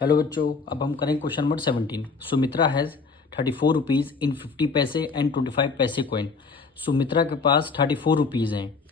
Hello बच्चों, अब हम करेंगे question number 17। Sumitra has 34 rupees in 50 पैसे एंड 25 पैसे कॉइन। सुमित्रा के पास 34 रुपीज़ हैं।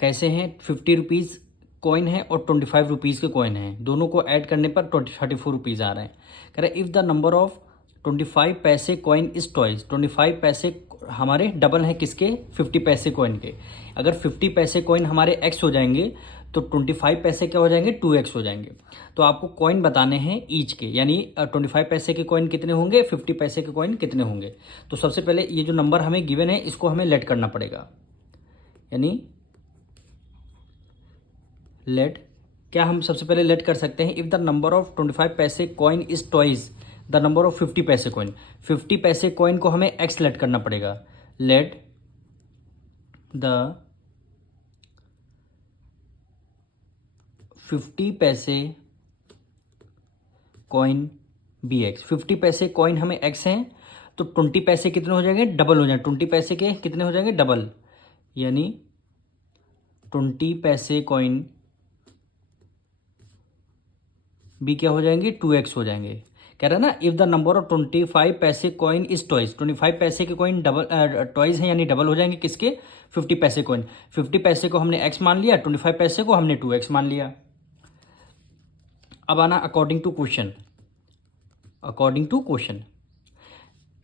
कैसे हैं? 50 रुपीज़ कॉइन है और 25 रुपीज़ के कॉइन हैं। दोनों को ऐड करने पर 34 रुपीज़ आ रहे हैं। कह रहे इफ़ द नंबर ऑफ 25 पैसे कॉइन इज टॉइज। 25 पैसे हमारे डबल हैं किसके? 50 पैसे कॉइन के। अगर 50 पैसे कॉइन हमारे एक्स हो जाएंगे तो 25 पैसे क्या हो जाएंगे? 2x हो जाएंगे। तो आपको कॉइन बताने हैं ईच के, यानी 25 पैसे के कॉइन कितने होंगे, 50 पैसे के कॉइन कितने होंगे। तो सबसे पहले ये जो नंबर हमें गिवन है इसको हमें लेट करना पड़ेगा। यानी लेट क्या हम सबसे पहले लेट कर सकते हैं? इफ़ द नंबर ऑफ 25 पैसे coin is toys the number of 50 पैसे कॉइन। 50 पैसे कॉइन को हमें एक्स लेट करना पड़ेगा। लेट द 50 पैसे कॉइन बी एक्स। 50 पैसे कॉइन हमें एक्स हैं तो 20 पैसे कितने हो जाएंगे? डबल हो जाएंगे। 20 पैसे के कितने हो जाएंगे? डबल। यानी 20 पैसे कॉइन बी क्या हो जाएंगे? 2x हो जाएंगे। कह रहा है ना इफ़ द नंबर ऑफ 25 पैसे कॉइन इज टॉइज। 25 पैसे के कॉइन डबल टॉइज हैं, यानी डबल हो जाएंगे किसके? 50 पैसे कॉइन। 50 पैसे को हमने x मान लिया, 25 पैसे को हमने 2x मान लिया। अब आना according to question. According to question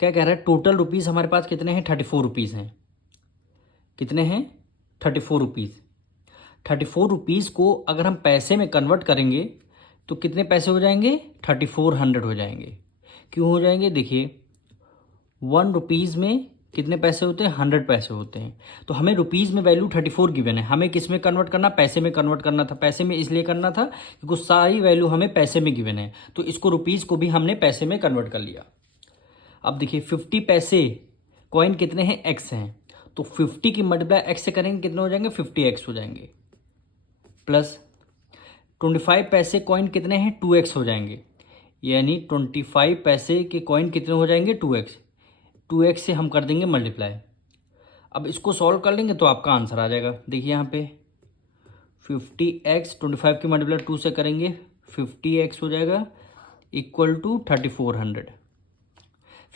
क्या कह रहा है? टोटल रुपीज़ हमारे पास कितने हैं? 34 रुपीज़ हैं। कितने हैं? 34 रुपीज़। 34 रुपीज़ को अगर हम पैसे में कन्वर्ट करेंगे तो कितने पैसे हो जाएंगे? 3400 हो जाएंगे। क्यों हो जाएंगे? देखिए 1 रुपीज़ में कितने पैसे होते हैं? 100 पैसे होते हैं। तो हमें रुपीज़ में वैल्यू 34 गिवन है, हमें किस में कन्वर्ट करना? पैसे में कन्वर्ट करना था। पैसे में इसलिए करना था क्योंकि सारी वैल्यू हमें पैसे में गिवन है, तो इसको रुपीज़ को भी हमने पैसे में कन्वर्ट कर लिया। अब देखिए 50 पैसे कॉइन कितने हैं? एक्स हैं। तो 50 की मल्टीप्लाई एक्स से करेंगे कितने हो जाएंगे? 50x हो जाएंगे। प्लस 25 पैसे कॉइन कितने हैं? 2x हो जाएंगे। यानी 25 पैसे के कॉइन कितने हो जाएंगे? 2x। 2x से हम कर देंगे मल्टीप्लाई। अब इसको सॉल्व कर लेंगे तो आपका आंसर आ जाएगा। देखिए यहाँ पे 50x 25 की मल्टीप्लाई 2 से करेंगे 50x हो जाएगा इक्वल टू 3400।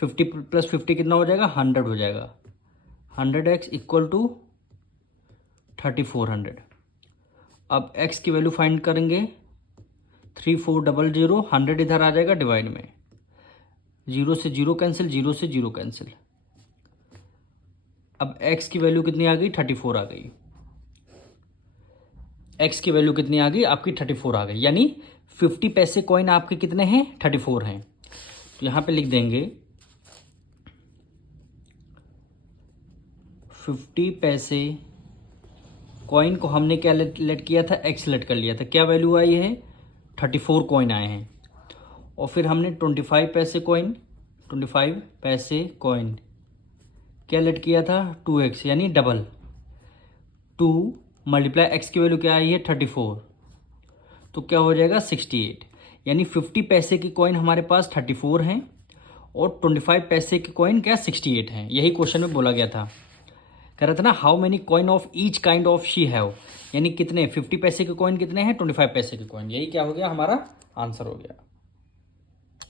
50 प्लस 50 कितना हो जाएगा? 100 हो जाएगा। 100x equal to 3400। अब x की वैल्यू फाइंड करेंगे 3400। 100 इधर आ जाएगा डिवाइड में, 0 से 0 कैंसिल, 0 से 0 कैंसिल। अब x की वैल्यू कितनी आ गई? 34 आ गई। x की वैल्यू कितनी आ गई? आपकी 34 आ गई। यानी 50 पैसे कॉइन आपके कितने हैं? 34 हैं। तो यहाँ पे लिख देंगे 50 पैसे कॉइन को हमने क्या लेट किया था? एक्स लेट कर लिया था। क्या वैल्यू आई है? 34 कॉइन आए हैं। और फिर हमने 25 पैसे कॉइन, 25 पैसे कॉइन क्या लेट किया था? 2x, यानी डबल। 2 मल्टीप्लाई एक्स की वैल्यू क्या आई है? 34। तो क्या हो जाएगा? 68। यानी 50 पैसे की कॉइन हमारे पास 34 हैं और 25 पैसे की कॉइन क्या? 68 हैं। यही क्वेश्चन में बोला गया था। कह रहा था ना how many coin of each kind of she have. यानी कितने? 50 पैसे के कॉइन कितने हैं? 25 पैसे के कॉइन। यही क्या हो गया? हमारा आंसर हो गया।